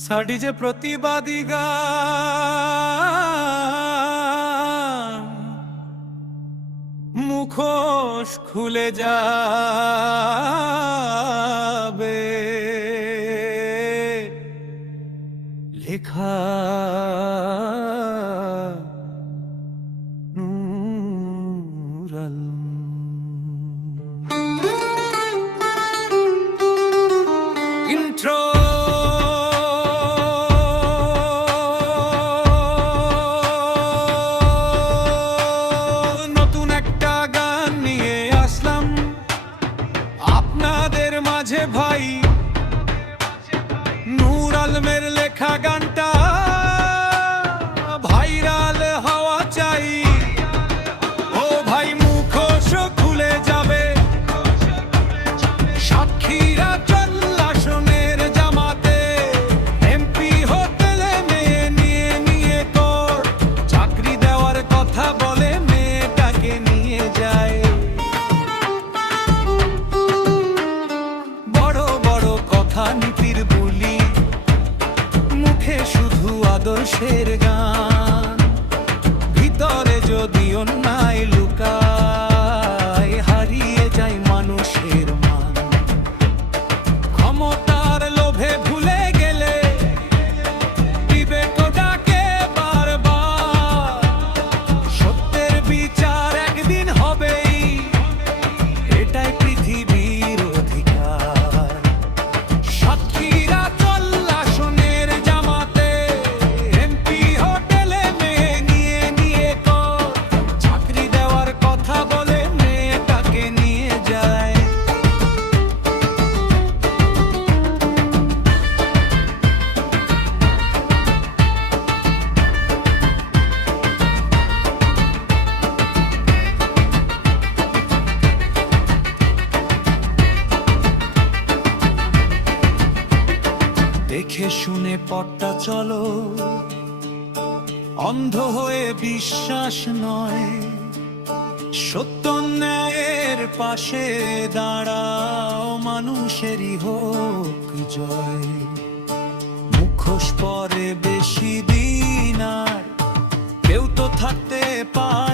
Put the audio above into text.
साड़ी जे प्रतिबादी गान मुखोश खुले जाबे लेखा नूर इंट्रो ভাই নূর আলমের লেখা গানটা ভাইরাল হওয়া চাই। ও ভাই মুখোশ খুলে যাবে, সাক্ষীরা চল্লাশনের জামাতে, এমপি হোটেলে মেয়ে নিয়ে তোর চাকরি দেওয়ার কথা বলে মেয়েটাকে নিয়ে যায়। নীতির বুলি মুখে শুধু আদর্শের গান, ভিতরে যদি অন্যায় লুকায় হারিয়ে যায় মানুষের মান। ক্ষমতার লোভে ভুলে গেলে বিবেক ডাকে বারবার, সত্যের বিচার একদিন হবেই, এটাই পৃথিবীর অধিকার। সাক্ষীরা চল্লাশনের জামাতে, এমপি হোটেলে মেয়ে নিয়ে তোর চাকরি দেওয়ার কথা বলে মেয়েটাকে নিয়ে যায়। দেখে শুনে পথটা চলো, অন্ধ হয়ে বিশ্বাস নয়, সত্য ন্যায়ের পাশে দাঁড়াও, মানুষেরই হোক জয়। মুখোশ পরে বেশি দিন আর কেউ তো থাকতে পারে